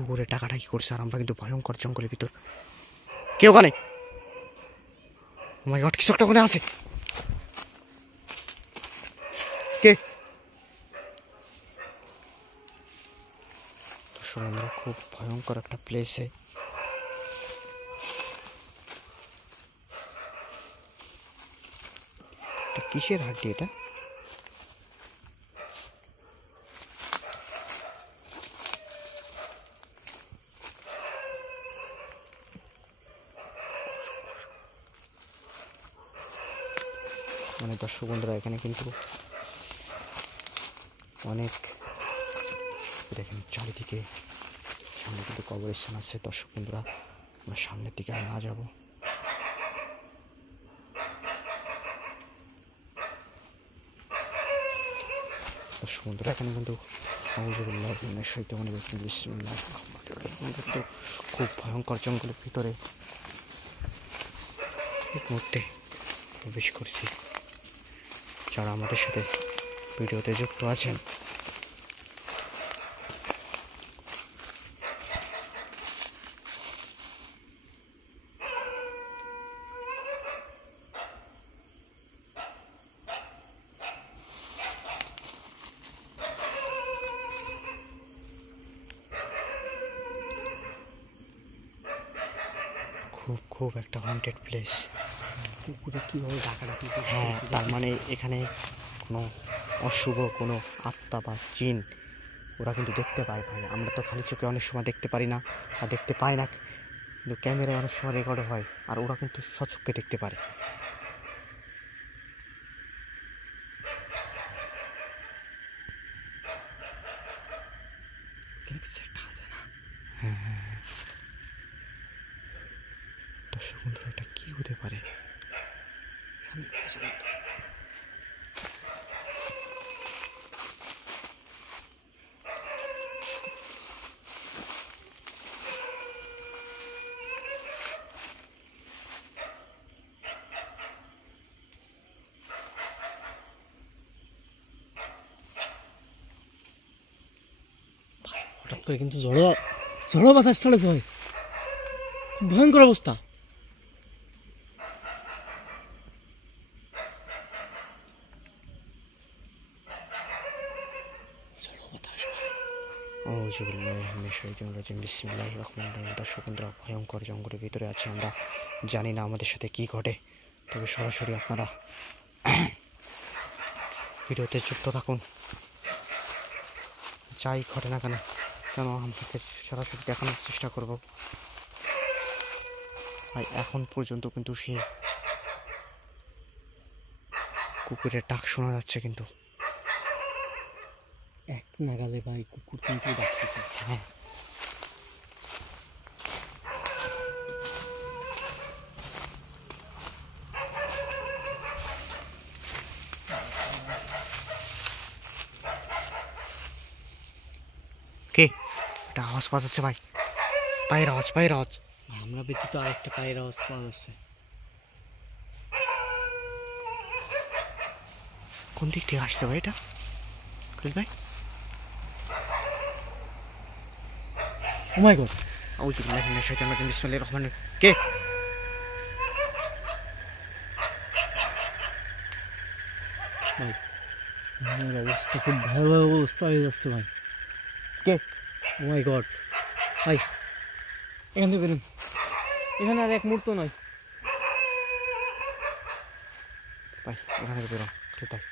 কুকুরে টাকাটাকি করছে আর আমরা কিন্তু ভয়ঙ্কর জঙ্গলের ভিতর। কে ওখানে? ও মাই গড, কিছু একটা ওখানে আছে। কে? দর্শক বন্ধুরা, খুব ভয়ঙ্কর একটা প্লেসে কিসের হাড্ডি এটা? মানে দর্শক বন্ধুরা, এখানে কিন্তু অনেক দেখেন চারিদিকে সামনে কিন্তু কবরস্থান আছে। দর্শক বন্ধুরা, আমরা সামনের দিকে আর না যাবো। দর্শক বন্ধুরা, এখানে কিন্তু খুব ভয়ঙ্কর জঙ্গলের ভিতরে এক মুহূর্তে প্রবেশ করছি। যারা আমাদের সাথে ভিডিওতে যুক্ত আছেন, খুব একটা হন্টেড প্লেস। কুকুরে কীভাবে ডাকাডাকি? হ্যাঁ, তার মানে এখানে কোনো অশুভ কোনো আত্মা বা জিন ওরা কিন্তু দেখতে পায় ভাই। আমরা তো খালি চোখে অনেক সময় দেখতে পারি না বা দেখতে পাই না, কিন্তু ক্যামেরায় অনেক সময় রেকর্ড হয়, আর ওরা কিন্তু সচক্ষে দেখতে পারে। হ্যাঁ হ্যাঁ হ্যাঁ, দর্শক বন্ধুরা, এটা কি হতে পারে? হঠাৎ করে কিন্তু ঝড়ো বাতাস ছাড়েছে ভাই, ভয়ঙ্কর অবস্থা। দর্শক বন্ধুরা, ভয়ঙ্কর জঙ্গলের ভিতরে আছি আমরা, জানি না আমাদের সাথে কি ঘটে। তবে সরাসরি আপনারা ভিডিওতে যুক্ত থাকুন, যাই ঘটে না কেন আমাদের সরাসরি দেখানোর চেষ্টা করব ভাই। এখন পর্যন্ত কিন্তু সেই কুকুরের ডাক শোনা যাচ্ছে, কিন্তু এক নাগালে ভাই কুকুর কিন্তু ডাকতেছে। হ্যাঁ, কে এটা আওয়াজ পাওয়া যাচ্ছে ভাই? পায়ের আওয়াজ, পায়ের আওয়াজ। আমরা ব্যতীত আরেকটা পায়ের আওয়াজ পাওয়া যাচ্ছে। কোন দিক থেকে আসছে ভাই এটা ভাই? ও মাই গড, আউযু বিল্লাহি মিনাশ শাইতানির রাজিম, বিসমিল্লাহির রহমানির রহিম। কে? ভাই আমার অবস্থা খুব ভয়াবহ অবস্থা হয়ে যাচ্ছে ভাই। কে? ও মাই গড ভাই, এখান থেকে বেরোন, এখানে আর এক মুহূর্ত নয় ভাই, এখানে বেরো, তাই।